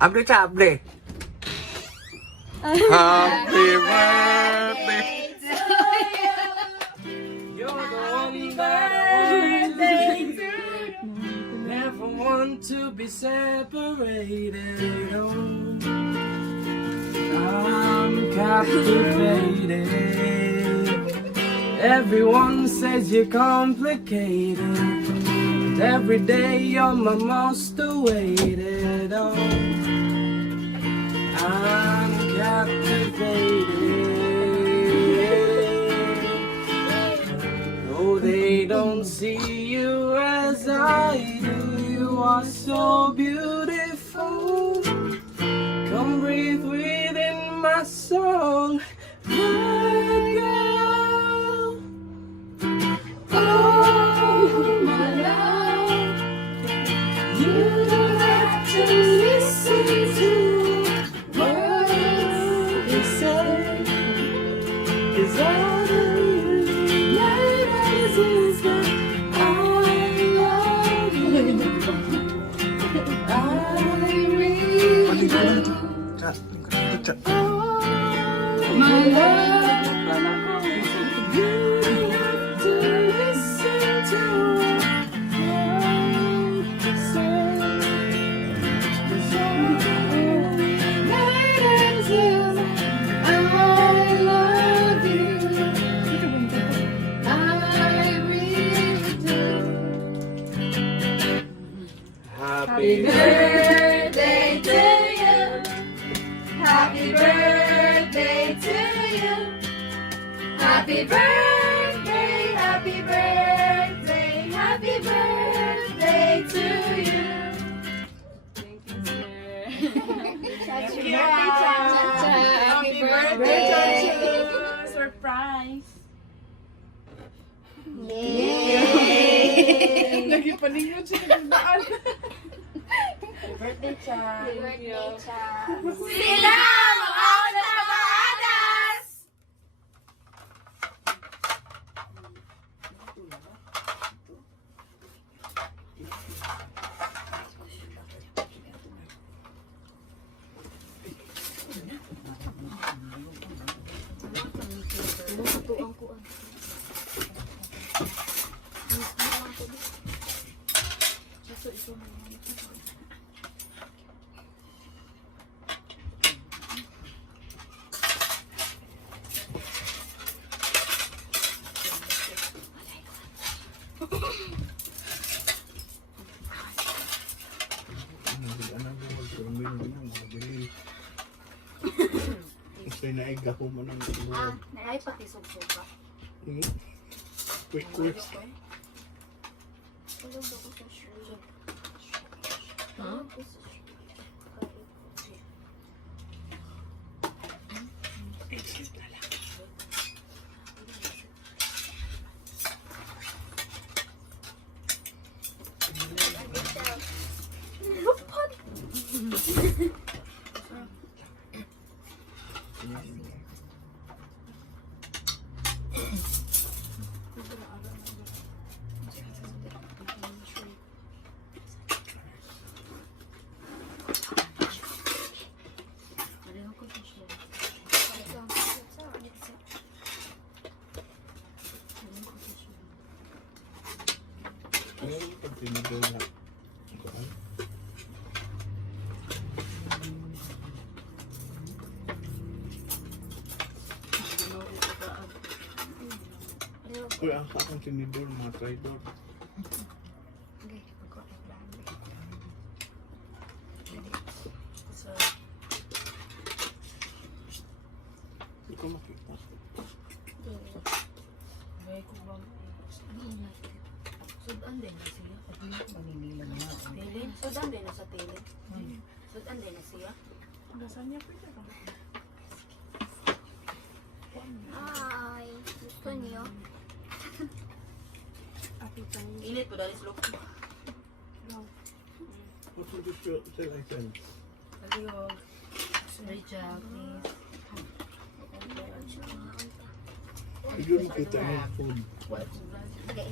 Abre siya, abre. Happy birthday to you. You're the one that never want to be separated. Oh, I'm captivated. Everyone says you're complicated. But every day you're my most awaited. Oh, I'm captivated. No, they don't see you as I do. You are so beautiful. Come breathe within my song, my girl. Oh, my love. You don't have to listen to words they say. 'Cause all that really matters is that I love you. I really do. Oh, my love. You don't have to listen to what they say. 'Cause all that really matters is I love you. I really do. Happy birthday to you. Happy birthday to you. Happy birthday, happy birthday, happy birthday to you. Thank you, sir. Happy birthday. Surprise. Yay! Lagi palingon siya nagdaan. Birthday, Cha. Birthday, Cha. Sila mga nagpapaadas! Kasi naigaho mo ng Ah, naay pati sugsug pa. quick quick. Tulog ako sa shoe. Huh? Ayun, pag tinidor na. Uy, ang akong tinidor, mga tridor. Okay, ako ang plan. So, Hindi ko makita. May kubang. sudan din na siya. Maninilan na. Tilin? Sudan din na sa tilin. Sudan din na siya. Nasaan niya pwede ka? Ay, gusto niyo? Init po dahil slow. What would you tell I send? Aliyog. Sorry, Jack, please. Hindi mo makita yung food. Okay.